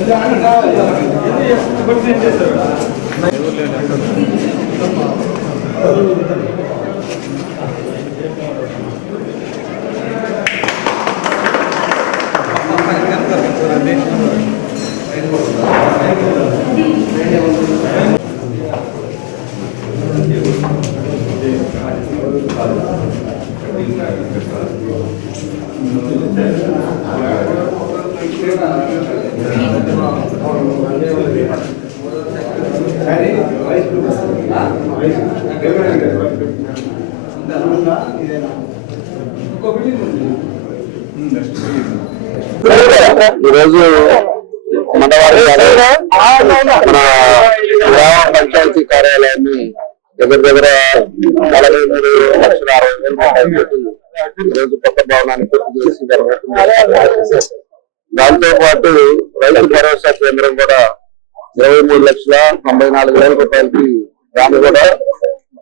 Thank you. ఈరోజు మండవారి మన గ్రామ పంచాయతీ కార్యాలయాన్ని దగ్గర దగ్గర నలభై మూడు లక్షల అరవై వేల ఈరోజు కొత్త భవనాన్ని పూర్తి చేసి దాంతో పాటు రైతు భరోసా కేంద్రం కూడా ఇరవై మూడు లక్షల తొంభై నాలుగు వేల రూపాయలకి దాన్ని కూడా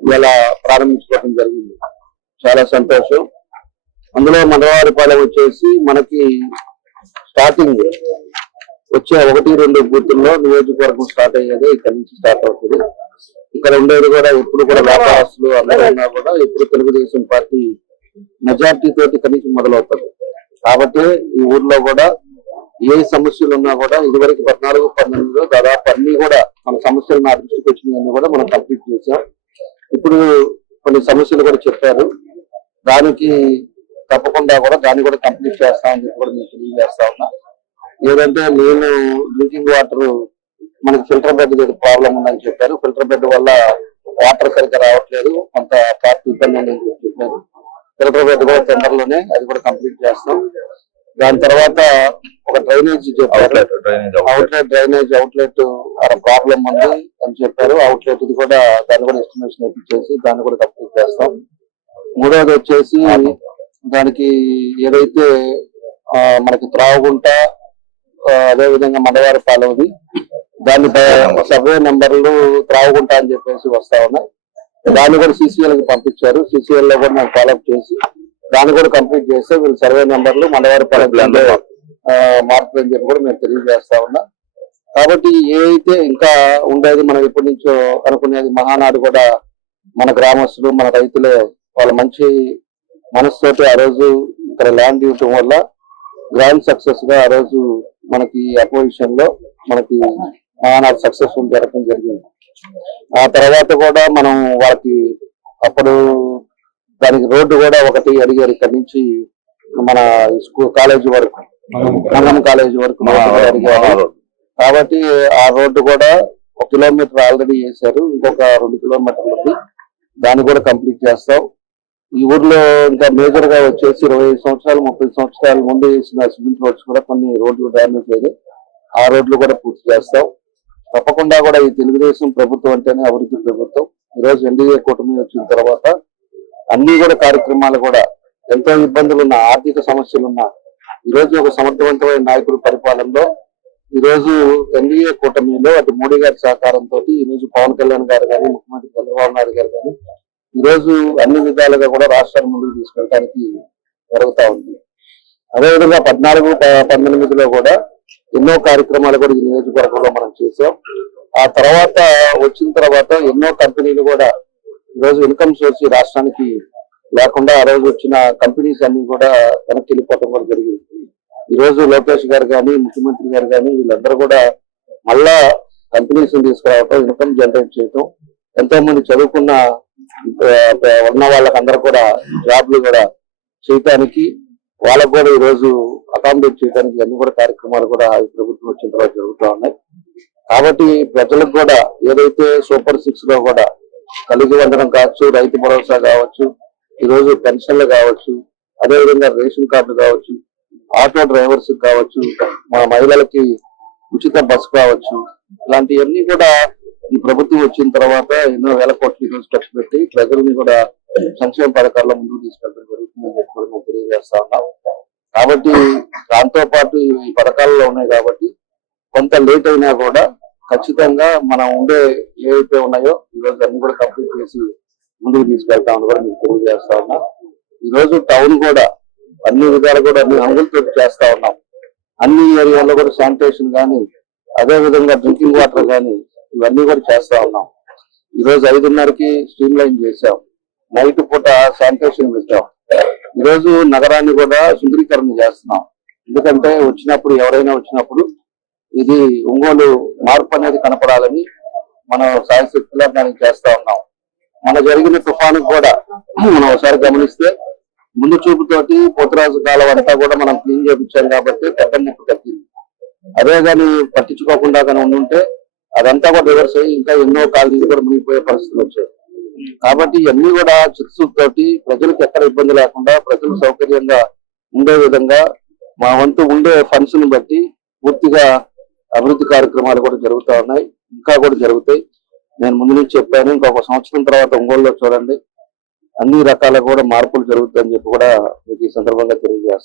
ఇలా ప్రారంభించుకోవడం జరిగింది. చాలా సంతోషం. అందులో మండవారిపాలెం వచ్చేసి మనకి స్టార్టింగ్ వచ్చే ఒకటి రెండు బూతుల్లో నియోజకవర్గం స్టార్ట్ అయ్యేది ఇక్కడ నుంచి స్టార్ట్ అవుతుంది. ఇక్కడ ఉండేది కూడా ఎప్పుడు కూడా వ్యాపారస్తులు అందరూ కూడా ఎప్పుడు తెలుగుదేశం పార్టీ మెజార్టీ తోటి ఇక్కడ నుంచి మొదలవుతుంది. కాబట్టి ఈ ఊర్లో కూడా ఏ సమస్యలు ఉన్నా కూడా ఇదివరకు పద్నాలుగు పన్నెండు దాదాపు అన్ని కూడా మన సమస్యలు నా దృష్టికి వచ్చినాయని కూడా మనం కంప్లీట్ చేసాం ఇప్పుడు కొన్ని సమస్యలు కూడా చెప్పారు. దానికి తప్పకుండా కూడా దాన్ని కూడా కంప్లీట్ చేస్తామని చెప్పి కూడా నేను తెలియజేస్తా ఉన్నా. ఏదంటే నేను డ్రింకింగ్ వాటర్ మనకి ఫిల్టర్ బెడ్ ప్రాబ్లం ఉందని చెప్పారు. ఫిల్టర్ బెడ్ వల్ల వాటర్ సరిగ్గా రావట్లేదు. కొంత పార్టీ ఇబ్బంది ఉందని చెప్పి చెప్పారు. ఫిల్టర్ బెడ్ కూడా తొందరలోనే అది కూడా కంప్లీట్ చేస్తాం. దాని తర్వాత ఒక drainage outlet drainage outlet problem ఉంది అని చెప్పారు. అవుట్లెట్ ఇది కూడా దాన్ని కూడా ఎస్టిమేషన్ ఇప్పించేసి దాన్ని కూడా కంప్లీట్ చేస్తాం. మూడవది వచ్చేసి దానికి ఏదైతే మనకి త్రాగుంట అదే విధంగా మండవారి పాలవది దాని సర్వే నెంబర్లు త్రాగుంట అని చెప్పేసి వస్తా ఉన్నాయి. దాన్ని కూడా సిసిఎల్కి పంపించారు. సిసిఎల్లో కూడా మేము ఫాలోఅప్ చేసి దాన్ని కూడా కంప్లీట్ చేస్తే వీళ్ళు సర్వే నెంబర్లు మండవారి పాలెం మార్పులని చెప్పి కూడా మేము తెలియజేస్తా ఉన్నా. కాబట్టి ఏ అయితే ఇంకా ఉండేది మనం ఎప్పటి నుంచో అనుకునేది మహానాడు కూడా మన గ్రామస్తులు మన రైతులే వాళ్ళ మంచి మనసుతోటి ఆ రోజు ఇక్కడ ల్యాండ్ ఇవ్వటం వల్ల గ్రాండ్ సక్సెస్గా ఆ రోజు మనకి అపోజిషన్లో మనకి మహానాడు సక్సెస్ఫుల్ జరగడం జరిగింది. ఆ తర్వాత కూడా మనం వాళ్ళకి అప్పుడు దానికి రోడ్డు కూడా ఒకటి అడిగారు ఇక్కడ నుంచి మన స్కూల్ కాలేజీ వరకు. మంగళం కాలేజీ వరకు అడిగారు. కాబట్టి ఆ రోడ్డు కూడా ఒక కిలోమీటర్ ఆల్రెడీ వేశారు. ఇంకొక రెండు కిలోమీటర్లు ఉంది. దాన్ని కూడా కంప్లీట్ చేస్తాం. ఈ ఊర్లో ఇంకా మేజర్గా వచ్చేసి ఇరవై ఐదు సంవత్సరాలు ముప్పై సంవత్సరాల ముందు వేసిన సిమెంట్ రోడ్స్ కూడా కొన్ని రోడ్లు డ్యామేజ్ అయ్యాయి. ఆ రోడ్లు కూడా పూర్తి చేస్తాం. తప్పకుండా కూడా ఈ తెలుగుదేశం ప్రభుత్వం అంటేనే అభివృద్ధి ప్రభుత్వం. ఈ రోజు ఎన్డీఏ కూటమి వచ్చిన తర్వాత అన్ని కూడా కార్యక్రమాలు కూడా ఎంతో ఇబ్బందులు ఉన్న ఆర్థిక సమస్యలు ఉన్నా ఈ రోజు ఒక సమర్థవంతమైన నాయకుడి పరిపాలనలో ఈ రోజు ఎన్డీఏ కూటమిలో అటు మోడీ గారి సహకారంతో ఈ రోజు పవన్ కళ్యాణ్ గారు కానీ ముఖ్యమంత్రి చంద్రబాబు నాయుడు గారు కానీ ఈరోజు అన్ని విధాలుగా కూడా రాష్ట్రాన్ని ముందుకు తీసుకెళ్ళడానికి జరుగుతూ ఉంది. అదేవిధంగా పద్నాలుగు ప- పంతొమ్మిదిలో కూడా ఎన్నో కార్యక్రమాలు కూడా ఈ నియోజకవర్గంలో మనం చేసాం ఆ తర్వాత వచ్చిన తర్వాత ఎన్నో కంపెనీలు కూడా ఈరోజు ఇన్కమ్ సోర్స్ రాష్ట్రానికి లేకుండా ఆ రోజు వచ్చిన కంపెనీస్ అన్ని కూడా వెనక్కి వెళ్ళిపోవడం కూడా జరిగింది. ఈ రోజు లోకేష్ గారు కానీ ముఖ్యమంత్రి గారు కానీ వీళ్ళందరూ కూడా మళ్ళా కంపెనీస్ తీసుకురావటం ఇన్కమ్ జనరేట్ చేయటం ఎంతో మంది చదువుకున్న ఉన్న వాళ్ళకందరూ కూడా జాబ్లు కూడా చేయటానికి వాళ్ళకు కూడా ఈ రోజు అకామిడేట్ చేయడానికి అన్ని కూడా కార్యక్రమాలు కూడా ఈ ప్రభుత్వం వచ్చిన తర్వాత జరుగుతూ ఉన్నాయి. కాబట్టి ప్రజలకు కూడా ఏదైతే సూపర్ సిక్స్లో కూడా కలిగి వందనం కావచ్చు రైతు భరోసా కావచ్చు ఈ రోజు పెన్షన్లు కావచ్చు అదేవిధంగా రేషన్ కార్డు కావచ్చు ఆటో డ్రైవర్స్ కావచ్చు మన మహిళలకి ఉచిత బస్ కావచ్చు ఇలాంటివన్నీ కూడా ఈ ప్రభుత్వం వచ్చిన తర్వాత ఎన్నో వేల కోట్ల రోజు ఖర్చు పెట్టి ప్రజల్ని కూడా సంక్షేమ పథకాల్లో ముందుకు తీసుకెళ్ళడం జరుగుతుందని చెప్పి కూడా మేము తెలియజేస్తా ఉన్నాం. కాబట్టి దాంతో పాటు ఈ పథకాలలో ఉన్నాయి కాబట్టి కొంత లేట్ అయినా కూడా ఖచ్చితంగా మనం ఉండే ఏవైతే ఉన్నాయో ఈ రోజు అన్ని కూడా కంప్లీట్ చేసి ముందుకు తీసుకెళ్తామని కూడా మీకు తెలియజేస్తా ఉన్నా. ఈ రోజు టౌన్ కూడా అన్ని విధాలు కూడా అన్ని అంగులతో చేస్తా ఉన్నాం. అన్ని ఏరియాల్లో కూడా శానిటేషన్ కానీ అదే విధంగా డ్రింకింగ్ వాటర్ కానీ ఇవన్నీ కూడా చేస్తా ఉన్నాం. ఈ రోజు ఐదున్నరకి స్ట్రీమ్ లైన్ చేసాం నైట్ పూట శానిటేషన్ పెట్టాం. ఈరోజు నగరాన్ని కూడా సుందరీకరణ చేస్తున్నాం. ఎందుకంటే వచ్చినప్పుడు ఎవరైనా వచ్చినప్పుడు ఇది ఒంగోలు మార్పు అనేది కనపడాలని మనం సాయశక్తిలో దానికి చేస్తా ఉన్నాం. మన జరిగిన తుఫాను కూడా మనం ఒకసారి గమనిస్తే ముందు చూపుతోటి పోతరాజు కాలం అంతా కూడా మనం క్లీన్ చేయించాం కాబట్టి పెద్ద ముప్పు తగ్గింది. అదే కానీ పట్టించుకోకుండా కానీ ఉండుంటే అదంతా కూడా రివర్స్ అయ్యి ఇంకా ఎన్నో కాలనీలు కూడా మునిగిపోయే పరిస్థితులు వచ్చాయి. కాబట్టి ఇవన్నీ కూడా చిత్తూరుతోటి ప్రజలకు ఎక్కడ ఇబ్బంది లేకుండా ప్రజలు సౌకర్యంగా ఉండే విధంగా మా వంతు ఉండే ఫండ్స్ని బట్టి పూర్తిగా అభివృద్ధి కార్యక్రమాలు కూడా జరుగుతూ ఉన్నాయి. ఇంకా కూడా జరుగుతాయి. నేను ముందు నుంచి చెప్పాను ఇంకొక సంవత్సరం తర్వాత ఒంగోలులో చూడండి. అన్ని రకాల కూడా మార్పులు జరుగుతాయని చెప్పి కూడా మీకు ఈ సందర్భంగా తెలియజేస్తాను